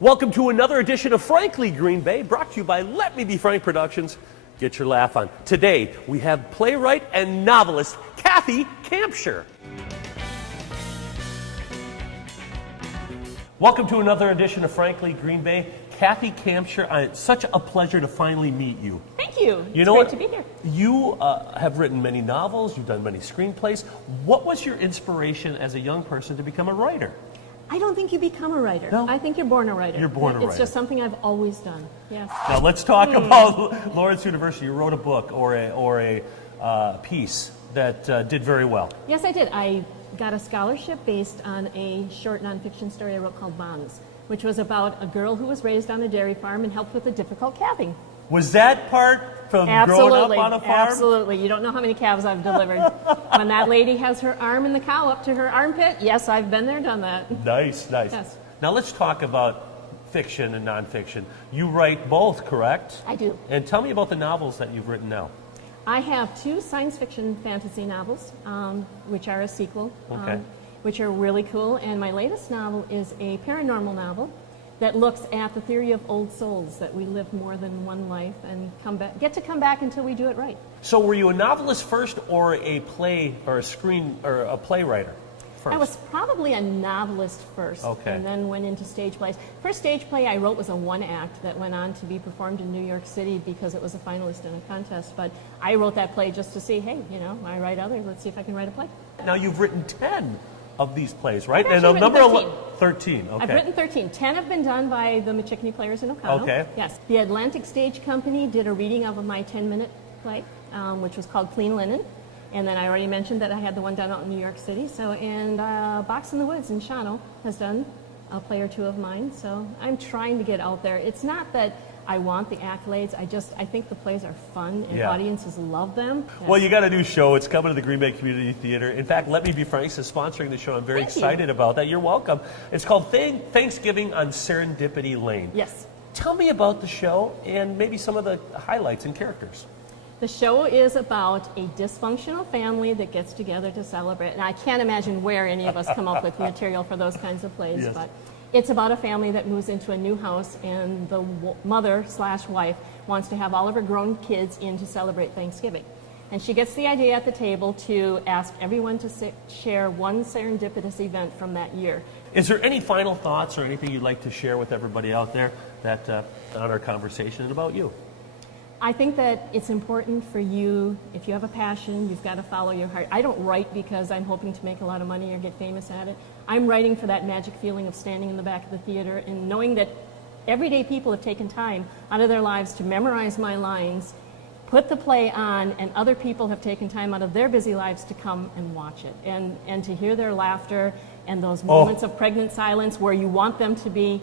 Welcome to another edition of Frankly Green Bay, brought to you by Let Me Be Frank Productions. Get your laugh on. Today, we have playwright and novelist Kathy Campshure. Welcome to another edition of Frankly Green Bay. Kathy Campshure, it's such a pleasure to finally meet you. Thank you. You know what? Great to be here. You have written many novels, you've done many screenplays. What was your inspiration as a young person to become a writer? I don't think you become a writer. No? I think you're born a writer. You're born a writer. It's just something I've always done. Yes. Now let's talk about Lawrence University. You wrote a book or a piece that did very well. Yes, I did. I got a scholarship based on a short nonfiction story I wrote called Bonds, which was about a girl who was raised on a dairy farm and helped with a difficult calving. Was that part from growing up on a farm? Absolutely. You don't know how many calves I've delivered. When that lady has her arm in the cow up to her armpit, yes, I've been there, done that. Nice, nice. Yes. Now let's talk about fiction and nonfiction. You write both, correct? I do. And tell me about the novels that you've written now. I have two science fiction fantasy novels, which are a sequel, which are really cool. And my latest novel is a paranormal novel that looks at the theory of old souls, that we live more than one life and get to come back until we do it right. So were you a novelist first, or a play or a playwright first? I was probably a novelist first, and then went into stage plays. First stage play I wrote was a one-act that went on to be performed in New York City because it was a finalist in a contest. But I wrote that play just to see, hey, you know, I write others, let's see if I can write a play. Now you've written 10 of these plays, right? I've and number 13. 13, okay. I've written 13. 10 have been done by the Machicney Players in O'Connell. Okay. Yes. The Atlantic Stage Company did a reading of my 10-minute play, which was called Clean Linen. And then I already mentioned that I had the one done out in New York City. So, and Box in the Woods in Shawano has done a play or two of mine. So I'm trying to get out there. It's not that I want the accolades. I think the plays are fun and audiences love them. Yes. Well, you got a new show. It's coming to the Green Bay Community Theater. In fact, Let Me Be Frank is sponsoring the show. I'm very excited about that. You're welcome. It's called Thanksgiving on Serendipity Lane. Yes. Tell me about the show and maybe some of the highlights and characters. The show is about a dysfunctional family that gets together to celebrate. And I can't imagine where any of us come up with material for those kinds of plays, but it's about a family that moves into a new house, and the mother/wife wants to have all of her grown kids in to celebrate Thanksgiving. And she gets the idea at the table to ask everyone to share one serendipitous event from that year. Is there any final thoughts or anything you'd like to share with everybody out there that on our conversation and about you? I think that it's important for you, if you have a passion, you've got to follow your heart. I don't write because I'm hoping to make a lot of money or get famous at it. I'm writing for that magic feeling of standing in the back of the theater and knowing that everyday people have taken time out of their lives to memorize my lines, put the play on, and other people have taken time out of their busy lives to come and watch it and to hear their laughter and those moments of pregnant silence where you want them to be.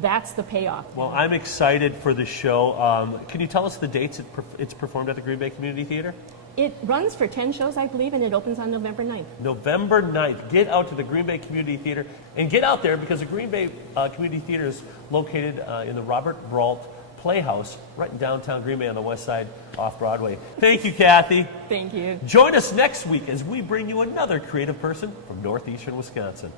That's the payoff. Well, I'm excited for the show. Can you tell us the dates it's performed at the Green Bay Community Theater? It runs for 10 shows, I believe, and it opens on November 9th. November 9th. Get out to the Green Bay Community Theater and get out there because the Green Bay Community Theater is located in the Robert Brault Playhouse right in downtown Green Bay on the west side off Broadway. Thank you, Kathy. Thank you. Join us next week as we bring you another creative person from northeastern Wisconsin.